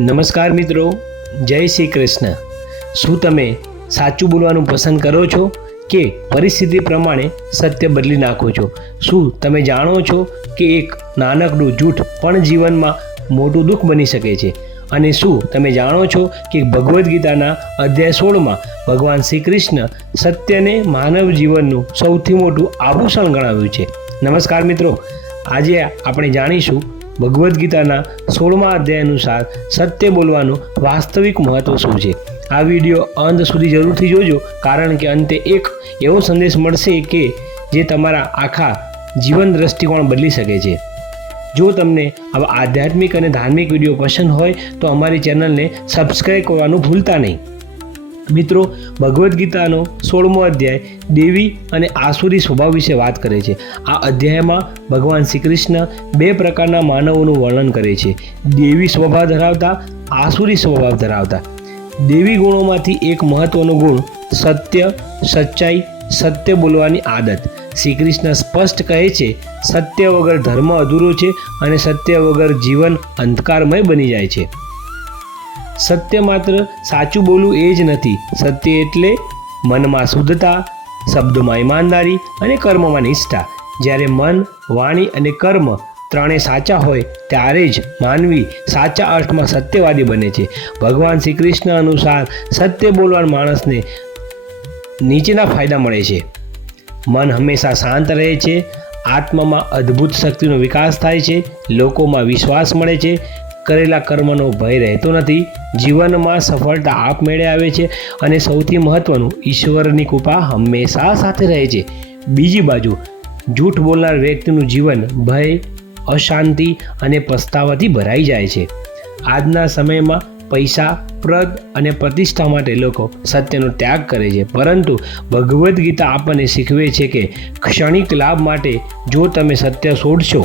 નમસ્કાર મિત્રો, જય શ્રી કૃષ્ણ. શું તમે સાચું બોલવાનું પસંદ કરો છો કે પરિસ્થિતિ પ્રમાણે સત્ય બદલી નાખો છો? શું તમે જાણો છો કે એક નાનકડું જૂઠ પણ જીવનમાં મોટું દુઃખ બની શકે છે? અને શું તમે જાણો છો કે ભગવદ્ ગીતાના અધ્યાય 16માં ભગવાન શ્રી કૃષ્ણ સત્યને માનવ જીવનનું સૌથી મોટું આભૂષણ ગણાવ્યું છે? નમસ્કાર મિત્રો, આજે આપણે જાણીશું ભગવદ્ ગીતાના 16મા અધ્યાય અનુસાર સત્ય બોલવાનું વાસ્તવિક મહત્વ શું છે. આ વિડીયો અંત સુધી જરૂરથી જોજો, કારણ કે અંતે એક એવો સંદેશ મળશે કે જે તમારા આખા જીવન દ્રષ્ટિકોણ બદલી શકે છે. જો તમને આવા આધ્યાત્મિક અને ધાર્મિક વિડીયો પસંદ હોય તો અમારી ચેનલને સબસ્ક્રાઈબ કરવાનું ભૂલતા નહીં. મિત્રો, ભગવદ્ ગીતાનો 16મો અધ્યાય દેવી અને આસુરી સ્વભાવ વિશે વાત કરે છે. આ અધ્યાયમાં ભગવાન શ્રી કૃષ્ણ બે પ્રકારના માનવોનું વર્ણન કરે છે: દેવી સ્વભાવ ધરાવતા, આસુરી સ્વભાવ ધરાવતા. દેવી ગુણોમાંથી એક મહત્વનો ગુણ સત્ય, સચ્ચાઈ, સત્ય બોલવાની આદત. શ્રી કૃષ્ણ સ્પષ્ટ કહે છે, સત્ય વગર ધર્મ અધૂરો છે અને સત્ય વગર જીવન અંધકારમય બની જાય છે. સત્ય માત્ર સાચું બોલવું એ જ નથી. સત્ય એટલે મનમાં શુદ્ધતા, શબ્દોમાં ઈમાનદારી અને કર્મમાં નિષ્ઠા. જ્યારે મન, વાણી અને કર્મ ત્રણે સાચા હોય ત્યારે જ માનવી સાચા અર્થમાં સત્યવાદી બને છે. ભગવાન શ્રી કૃષ્ણ અનુસાર સત્ય બોલવાના માણસને નીચેના ફાયદા મળે છે: મન હંમેશા શાંત રહે છે, આત્મામાં અદ્ભુત શક્તિનો વિકાસ થાય છે, લોકોમાં વિશ્વાસ મળે છે, કરેલા કર્મનો ભય રહેતો નથી, જીવનમાં સફળતા આપમેળે આવે છે અને સૌથી મહત્વનું, ઈશ્વરની કૃપા હંમેશા સાથે રહે છે. બીજી બાજુ જૂઠ બોલનાર વ્યક્તિનું જીવન ભય, અશાંતિ અને પસ્તાવાથી ભરાઈ જાય છે. આજના સમયમાં પૈસા, પદ અને પ્રતિષ્ઠા માટે લોકો સત્યનો ત્યાગ કરે છે, પરંતુ ભગવદ્ ગીતા આપણને શીખવે છે કે ક્ષણિક લાભ માટે જો તમે સત્ય છોડશો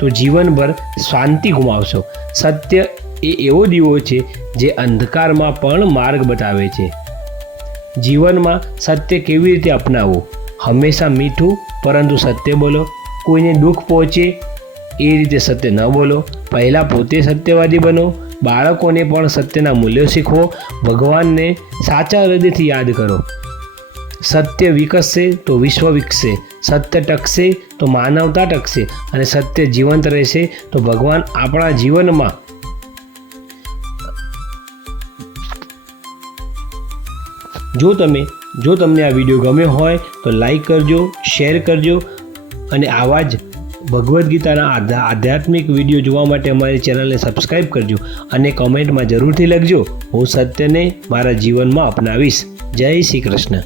તો જીવનભર શાંતિ ગુમાવશો. સત્ય એ એવો દીવો છે જે અંધકારમાં પણ માર્ગ બતાવે છે. જીવનમાં સત્ય કેવી રીતે અપનાવવું? હંમેશા મીઠું પરંતુ સત્ય બોલો. કોઈને દુઃખ પહોંચે એ રીતે સત્ય ન બોલો. પહેલાં પોતે સત્યવાદી બનો. બાળકોને પણ સત્યના મૂલ્યો શીખવો. ભગવાનને સાચા હૃદયથી યાદ કરો. સત્ય વિકસશે તો વિશ્વ વિકસશે, સત્ય ટકશે તો માનવતા ટકશે અને સત્ય જીવંત રહેશે તો ભગવાન આપણા જીવનમાં જો તમને આ વિડીયો ગમ્યો હોય તો લાઈક કરજો, શેર કરજો અને આવા જ ભગવદ્ ગીતાના આધ્યાત્મિક વિડીયો જોવા માટે અમારી ચેનલને સબસ્ક્રાઈબ કરજો અને કોમેન્ટમાં જરૂરથી લખજો, હું સત્યને મારા જીવનમાં અપનાવીશ. જય શ્રી કૃષ્ણ.